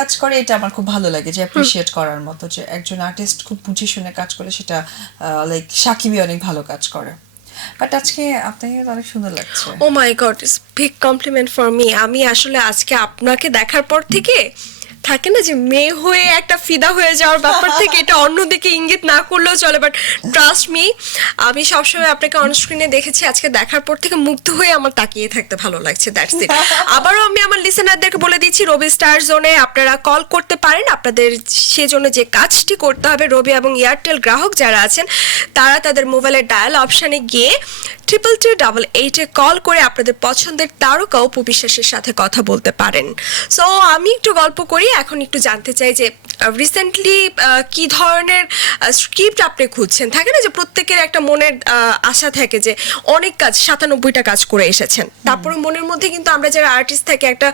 কাজ করে এটা আমার খুব ভালো লাগে যে অ্যাপ্রিসিয়েট করার মতো যে একজন আর্টিস্ট খুব বুঝে শুনে কাজ করে সেটা লাইক সাকিবই অনেক ভালো কাজ করে। বাট আজকে আপনাকে অনেক সুন্দর লাগছে। ও my god big compliment for me আমি আসলে আজকে আপনাকে দেখার পর থেকে থাকে না যে মেয়ে হয়ে একটা ফিদা হয়ে যাওয়ার ব্যাপার থেকে এটা অন্যদিকে ইঙ্গিত না করলেও চলে বাট ট্রাস্ট মি আমি সবসময় আপনাকে অনস্ক্রিনে দেখেছি আজকে দেখার পর থেকে মুগ্ধ হয়ে আমার তাকিয়ে থাকতে ভালো লাগছে দ্যাটস ইট আবারও আমি আমার লিসেনারদেরকে বলে দিচ্ছি রবি স্টার জোনে আপনারা কল করতে পারেন আপনাদের সেজন্য যে কাজটি করতে হবে রবি এবং এয়ারটেল গ্রাহক যারা আছেন তারা তাদের মোবাইলের ডায়াল অপশানে গিয়ে ট্রিপল টু ডাবল এইটে কল করে আপনাদের পছন্দের তারকা উপবিশ্বাসের সাথে কথা বলতে পারেন। সো আমি একটু গল্প করি এখন একটু জানতে চাই যে রিসেন্টলি কি ধরনের স্ক্রিপ্ট আপনি খুঁজছেন? থাকে না যে প্রত্যেকের একটা মনের আশা থাকে যে অনেক কাজ সাতানব্বইটা কাজ করে এসেছেন। তারপরে মনের মধ্যে কিন্তু আমরা যারা আর্টিস্ট থাকে একটা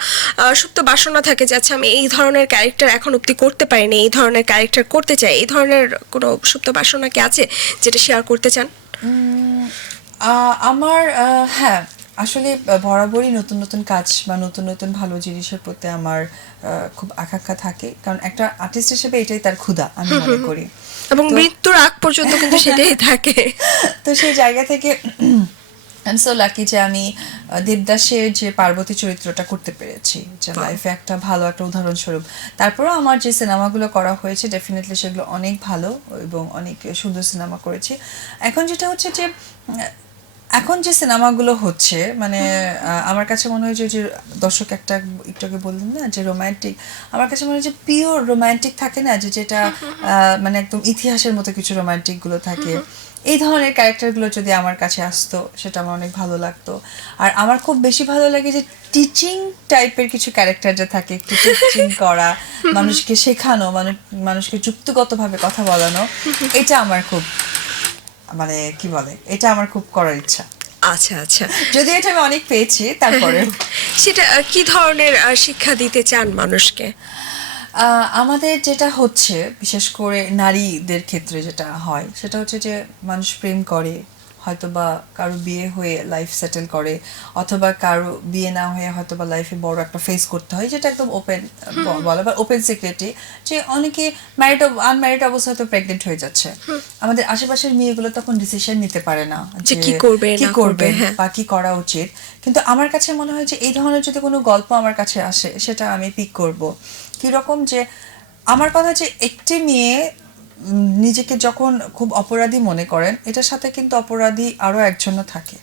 সুপ্ত বাসনা থাকে যে আচ্ছা আমি এই ধরনের ক্যারেক্টার এখন অব্দি করতে পারিনি এই ধরনের ক্যারেক্টার করতে চাই। এই ধরনের কোনো সুপ্ত বাসনা কি আছে যেটা শেয়ার করতে চান? আমার হ্যাঁ আসলে বরাবরই নতুন নতুন কাজ বা নতুন নতুন ভালো জিনিসের প্রতি আমার খুব আকাঙ্ক্ষা থাকে। কারণ একটা আর্টিস্ট হিসেবে এটাই তার ক্ষুধা আমি মনে করি। এবং মৃত্যুর আগ পর্যন্ত কিন্তু সেটাই থাকে। তো সেই জায়গা থেকে আই সো লাকি যে আমি দেবদাসের যে পার্বতী চরিত্রটা করতে পেরেছি যে লাইফে একটা ভালো একটা উদাহরণস্বরূপ। তারপরেও আমার যে সিনেমাগুলো করা হয়েছে ডেফিনেটলি সেগুলো অনেক ভালো এবং অনেক সুন্দর সিনেমা করেছি। এখন যেটা হচ্ছে যে এখন যে সিনেমাগুলো হচ্ছে মানে আমার কাছে মনে হয় যে দর্শক একটা একটু আগে বললেন না যে রোমান্টিক আমার কাছে মনে হয় যে পিওর রোমান্টিক থাকে না যে যেটা মানে একদম ইতিহাসের মতো কিছু রোমান্টিকগুলো থাকে। এই ধরনের ক্যারেক্টারগুলো যদি আমার কাছে আসতো সেটা আমার অনেক ভালো লাগতো। আর আমার খুব বেশি ভালো লাগে যে টিচিং টাইপের কিছু ক্যারেক্টার যা থাকে একটু টিচিং করা মানুষকে শেখানো মানুষ মানুষকে যুক্তিগতভাবে কথা বলানো এটা আমার খুব মানে কি বলে? এটা আমার খুব করার ইচ্ছা। আচ্ছা আচ্ছা। যদি এটা আমি অনেক পেয়েছি তারপরে। সেটা কি ধরনের শিক্ষা দিতে চান মানুষকে? আহ, আমাদের যেটা হচ্ছে বিশেষ করে নারীদের ক্ষেত্রে যেটা হয় সেটা হচ্ছে যে মানুষ প্রেম করে হয়তো বা কারও বিয়ে হয়ে লাইফ সেটেল করে অথবা কারও বিয়ে না হয়ে হয়তো বা লাইফে বড় একটা ফেস করতে হয় যেটা একদম ওপেন বলা বা ওপেন সিক্রেটই যে অনেকে ম্যারিড আনম্যারিড অবস্থা হয়তো প্রেগনেন্ট হয়ে যাচ্ছে। আমাদের আশেপাশের মেয়েগুলো তখন ডিসিশন নিতে পারে না যে কি করবে, কি করবে, হ্যাঁ। বা কি করা উচিত। কিন্তু আমার কাছে মনে হয় যে এই ধরনের যদি কোনো গল্প আমার কাছে আসে সেটা আমি পিক করব। কীরকম যে আমার কথা যে একটি মেয়ে নিজেকে যখন খুব অপরাধী মনে করেন এটার সাথে কিন্তু অপরাধী আরও একজনও থাকে।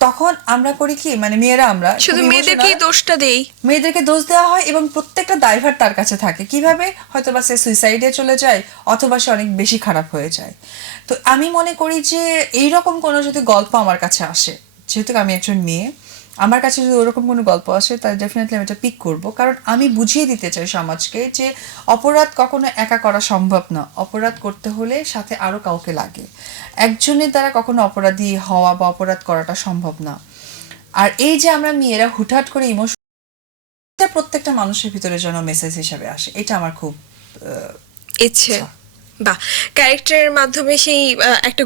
তখন আমরা করি কি মানে মেয়েরা আমরা শুধু খুব মেয়েদেরকেই দোষটা দেই। মেয়েদেরকে দোষ দেওয়া হয় এবং প্রত্যেকটা দায়ভার তার কাছে থাকে। কীভাবে? হয়তো বা সে সুইসাইডে চলে যায় অথবা সে অনেক বেশি খারাপ হয়ে যায়। তো আমি মনে করি যে এইরকম কোনো যদি গল্প আমার কাছে আসে যেহেতু আমি একজন মেয়ে আমার কাছে যদি ওরকম কোনো গল্প আসে তাহলে ডেফিনেটলি আমি এটা পিক করব। কারণ আমি বুঝিয়ে দিতে চাই সমাজকে যে অপরাধ কখনো একা করা সম্ভব না। অপরাধ করতে হলে সাথে আরও কাউকে লাগে। একজনের দ্বারা কখনো অপরাধী হওয়া বা অপরাধ করাটা সম্ভব না। আর এই যে আমরা মেয়েরা হুটহাট করে ইমোশন প্রত্যেকটা মানুষের ভিতরে যেন মেসেজ হিসাবে আসে এটা আমার খুব ইচ্ছে। বা ক্যারেক্টারের মাধ্যমে সেই একটা